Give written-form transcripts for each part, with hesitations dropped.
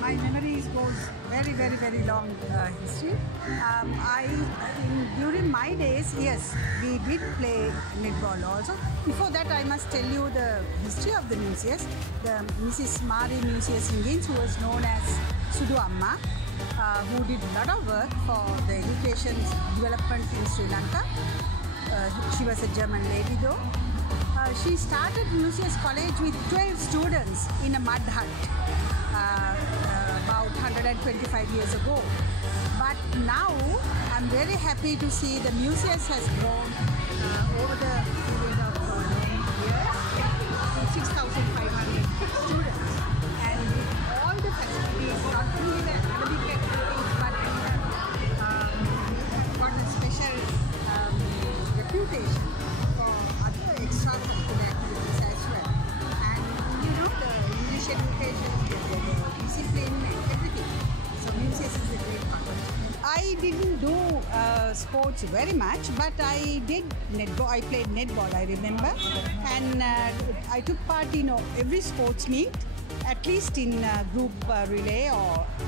My memories goes very long history. During my days, yes, we did play netball also. Before that, I must tell you the history of the Musaeus. The Mrs. Mari Musaeus Ingins, who was known as Sudu Amma, who did a lot of work for the education development in Sri Lanka. She was a German lady though. She started Musaeus College with 12 students in a mud hut about 125 years ago. But now I'm very happy to see the Musaeus has grown over the period of years to 6,500 students, and with all the facilities, not only the academic activities, but we have got a special reputation for other extracurricular activities as well. And you know, the English education, the discipline and everything. So Musaeus is a great part of it. I didn't do sports very much, but I did netball. I played netball, I remember, and I took part in every sports meet, at least in group relay,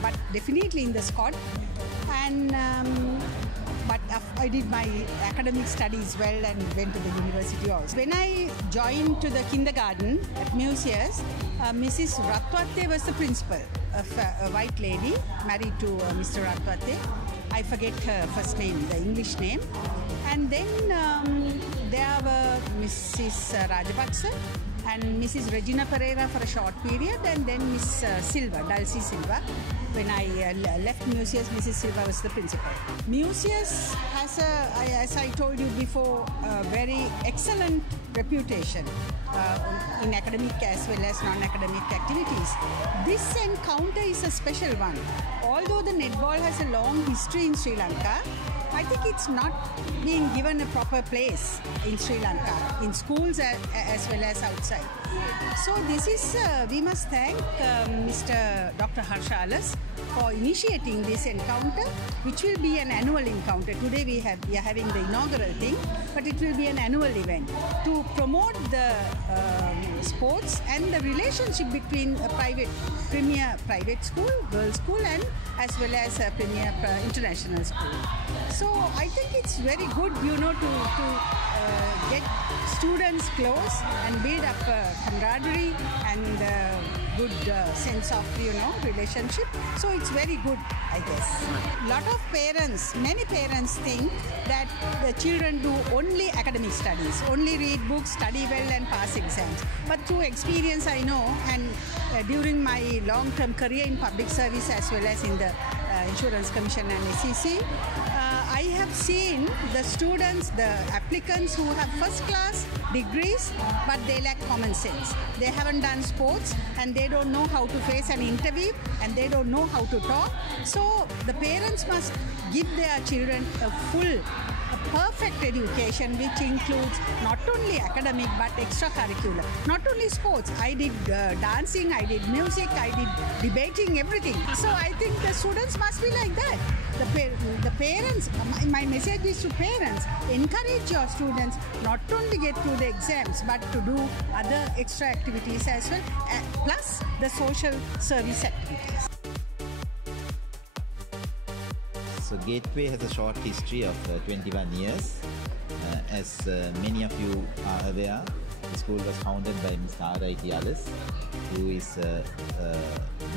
but definitely in the squad. And but I did my academic studies well and went to the university also. When I joined to the kindergarten at Musaeus, Mrs. Ratwate was the principal, a white lady married to Mr. Ratwate. I forget her first name, the English name. And then there were Mrs. Rajapaksa and Mrs. Regina Pereira for a short period, and then Miss Silva, Dulcie Silva. When I left Musaeus, Mrs. Silva was the principal. Musaeus has as I told you before, a very excellent reputation in academic as well as non-academic activities. This encounter is a special one. Although the netball has a long history in Sri Lanka, I think it's not being given a proper place in Sri Lanka, in schools as well as outside. So this is, we must thank Mr. Dr. Harshalas for initiating this encounter, which will be an annual encounter. Today we are having the inaugural thing, but it will be an annual event to promote the sports and the relationship between a premier private school, girls' school, and as well as a premier international school. So I think it's very good, you know, to get students close and build up camaraderie and good sense of, you know, relationship. So it's very good, I guess. Lot of parents, many parents think that the children do only academic studies, only read books, study well and pass exams. But through experience I know, and during my long-term career in public service as well as in the Insurance Commission and SEC, I have seen the students, the applicants who have first-class degrees, but they lack common sense. They haven't done sports and they don't know how to face an interview and they don't know how to talk. So the parents must give their children a perfect education, which includes not only academic but extracurricular. Not only sports. I did dancing, I did music, I did debating, everything. So I think the students must be like that. The parents, my message is to parents, encourage your students not only get through the exams but to do other extra activities as well, plus the social service activities. So Gateway has a short history of 21 years. As many of you are aware, the school was founded by Ms. Tara Itialis, who is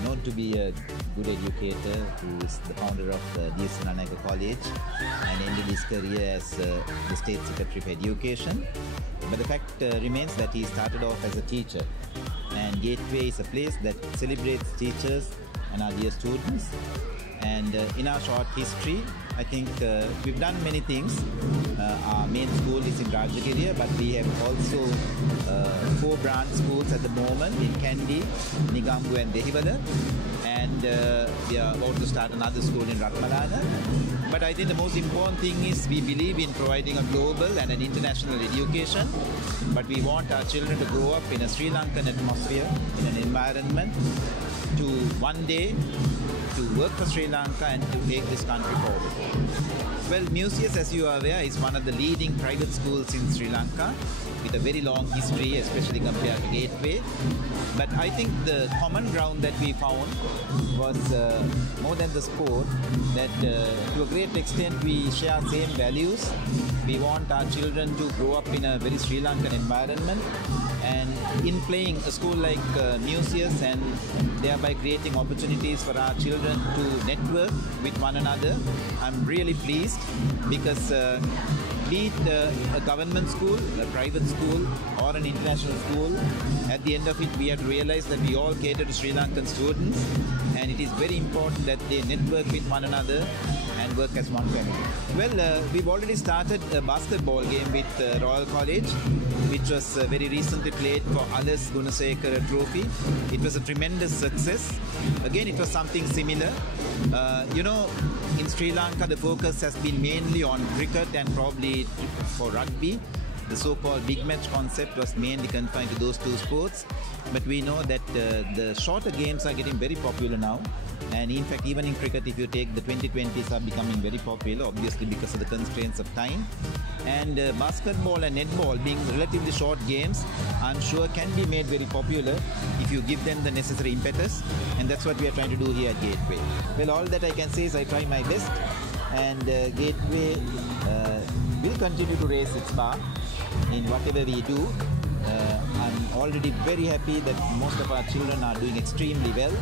known to be a good educator, who is the founder of D.S. Nanaka College and ended his career as the State Secretary for Education. But the fact remains that he started off as a teacher, and Gateway is a place that celebrates teachers and our dear students. And in our short history, I think we've done many things. Our main school is in Rajagiriya, but we have also 4 branch schools at the moment in Kandy, Nigambu and Dehiwala. And we are about to start another school in Ratmalana. But I think the most important thing is we believe in providing a global and an international education. But we want our children to grow up in a Sri Lankan atmosphere, in an environment, to one day to work for Sri Lanka and to take this country forward. Well, Musaeus, as you are aware, is one of the leading private schools in Sri Lanka with a very long history, especially compared to Gateway. But I think the common ground that we found was more than the sport, that to a great extent we share same values. We want our children to grow up in a very Sri Lankan environment, and in playing a school like Musaeus and thereby creating opportunities for our children to network with one another, I'm really pleased, because be it a government school, a private school or an international school, at the end of it we have to realize that we all cater to Sri Lankan students, and it is very important that they network with one another and work as one family. Well, we've already started a basketball game with Royal College, which was very recently played for Alas Gunasekara Trophy. It was a tremendous success. Again, it was something similar. In Sri Lanka, the focus has been mainly on cricket and probably for rugby. The so-called big match concept was mainly confined to those 2 sports. But we know that the shorter games are getting very popular now. And in fact, even in cricket, if you take the 2020s are becoming very popular, obviously because of the constraints of time. And basketball and netball, being relatively short games, I'm sure can be made very popular if you give them the necessary impetus. And that's what we are trying to do here at Gateway. Well, all that I can say is I try my best, and Gateway will continue to raise its bar in whatever we do. I'm already very happy that most of our children are doing extremely well.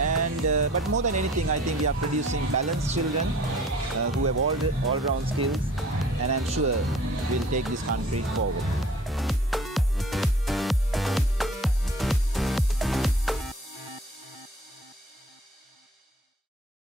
And but more than anything, I think we are producing balanced children who have all-round skills, and I'm sure we'll take this country forward.